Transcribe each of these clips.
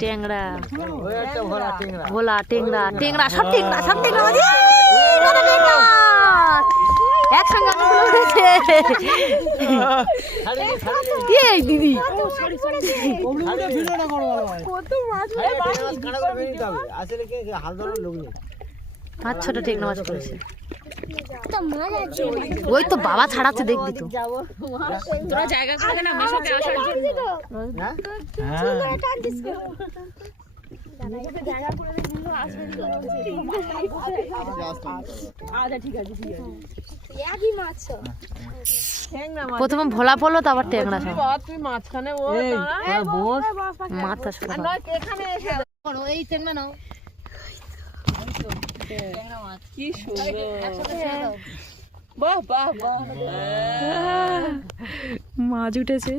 টেংরা ভোলা টেংরা টেংরা সব টেংরা সব টেংরা একসঙ্গে এই দিদি পাঁচ ছটা টেংরা মাছ পড়েছে ওই তো বাবা ছাড়াচ্ছে দেখবি তো জায়গা করে না মেশোকে আসার জন্য প্রথমে ভোলা পড়লো তারপর টেংরা মাঝখানে মাথা এই টেংরা নাও কি মাছ উঠেছে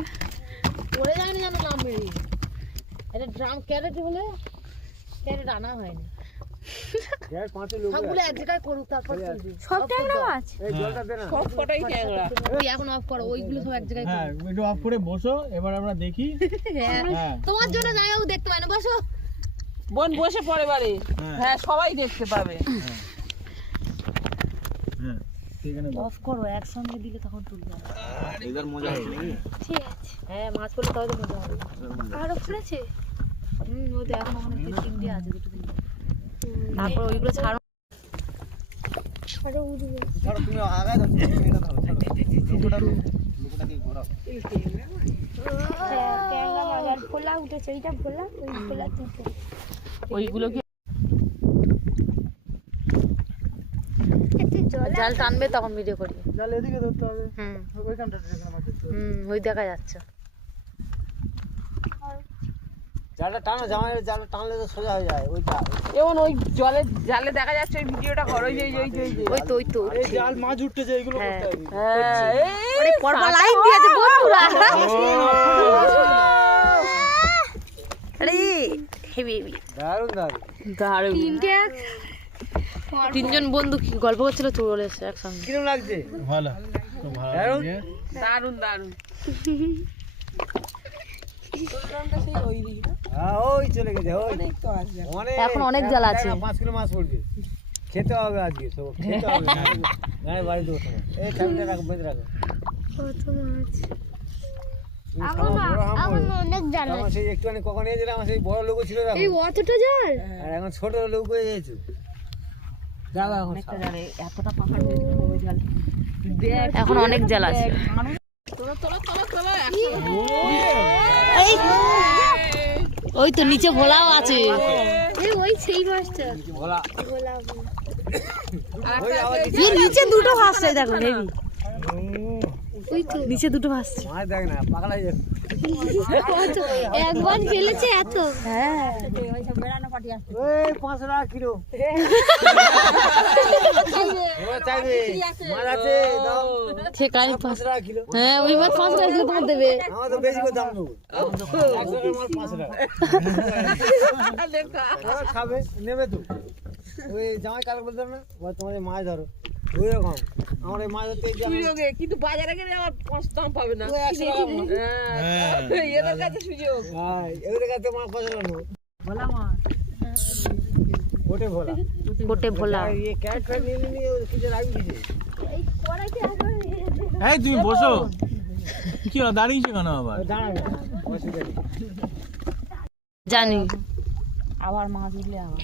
পড়ে যায়নি জানো নাম বেরিয়ে এটা ড্রাম ক্যারেট হলে ক্যারেট আনা হয়নি সবগুলো এক জায়গায় করুক তারপর সব ট্যাংরা মাছ সব কটাই ট্যাংরা এখন অফ করো ওইগুলো সব এক জায়গায় হ্যাঁ একটু অফ করে বসো এবার আমরা দেখি হ্যাঁ তোমার জন্য যাইও দেখতে পাই না বসো বোন বসে পড়ে বাড়ি হ্যাঁ সবাই দেখতে পাবে হ্যাঁ ঠিক আছে অফ করো একসঙ্গে দিলে তখন তুলবে এবার মজা হবে নাকি ঠিক আছে হ্যাঁ মাছ পড়লে তাহলে মজা হবে আর পড়েছে ও দেখো ওখানে তিনটে আছে দুটো তিনটে তারপর ওইগুলো ছাড়ো ছাড়ো উঠবে ছাড়ো তুমি আগায় যাচ্ছ এটা ধরো লোকটা কি ঘোরাও ট্যাংরা মাছ ফোলা উঠেছে এইটা ফোলা ওই ফোলা তিনটে ওইগুলো কি জাল টানবে তখন ভিডিও করি জাল এদিকে ধরতে হবে ওইখানটা ওই দেখা যাচ্ছে জালটা টানো জালটা টানলে তো সোজা হয়ে যায় ওইটা এমন ওই জালে দেখা যাচ্ছে ওই ভিডিওটা করো ওই তো এই জাল মাছ উঠতেছে এইগুলো করতে হবে হ্যাঁ এই পড়বা লাইন দিয়েছে বন্ধুরা আরে হেভি দারুণ তিনজন বন্ধু গল্প করছিল চলে এসে একসঙ্গে কিরকম লাগছে ভালো দারুণ ওই চলে গেছে এখন অনেক জাল আছে 5 কিলো মাছ পড়বে খেতে হবে আজকে সব খেতে হবে গায়ে বাড়ি দেবো এই টাইমটা রাখো বেঁধে রাখো কত মাছ অনেক জাল আছে সেই একটুখানি কখন এসেছিলাম সেই বড় লোক ছিল এই অতটা জাল আর এখন ছোট লোক হয়ে গেছে যাও এখন একটা জালে এতটা পাকার ওই জাল এখন অনেক জাল আছে ওই তো নিচে ভোলাও আছে ওই সেই মাছটা ভোলা নিচে দুটো ভাসছে দেখো হেভি ওই তো নিচে দুটো ভাসছে মাছ দেখ না পাগল হয়ে যাচ্ছে একবার ফেলেছে এত হ্যাঁ ওই সব বেড়ানো পাটি আসছে ওই 5 টাকা কিলো ওরা চাইবে মাছ আছে দাও ঠিকাই 5 টাকা কিলো হ্যাঁ ওই মাছ 5 টাকা কিলো দাম দেবে আমরা তো বেশি করে দাম দেব 100 টাকা মাছ 5 টাকা দেখা খাবে নেবে তো ওই জামাই কাল বলতে না তোমাদের মাছ ধরো ওই রকম আমার এই মাছ ধরতে গিয়ে কিন্তু বাজারে গেলে আমার 5 দাম পাবে না হ্যাঁ এদের কাছে সুযোগ হ্যাঁ এদের কাছে মাছ 5 টাকা নেব ভোলা মাছ গোটে ভোলা এই ক্যাট ফ্যাট নিয়ে নিয়ে কিছু রাখবি দিছে এই কড়াইতে আসবে এই তুমি বসো কি দাঁড়িয়েছো কেন আবার দাঁড়াও অসুবিধা নেই জানি আবার মাছ দিলে আবার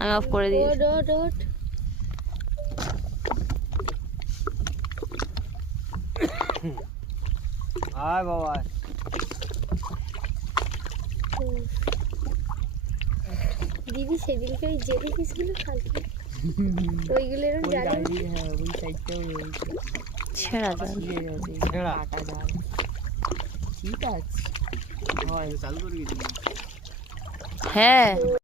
আমি অফ করে দিই ডট আয় বাবা দিদি সেদিনকে ওই জেলি পিসগুলো কালকে ওইগুলো এরকম জালি হ্যাঁ ওই সাইডটাও ছেঁড়া কাটা জাল ঠিক আছে চালু করে হ্যাঁ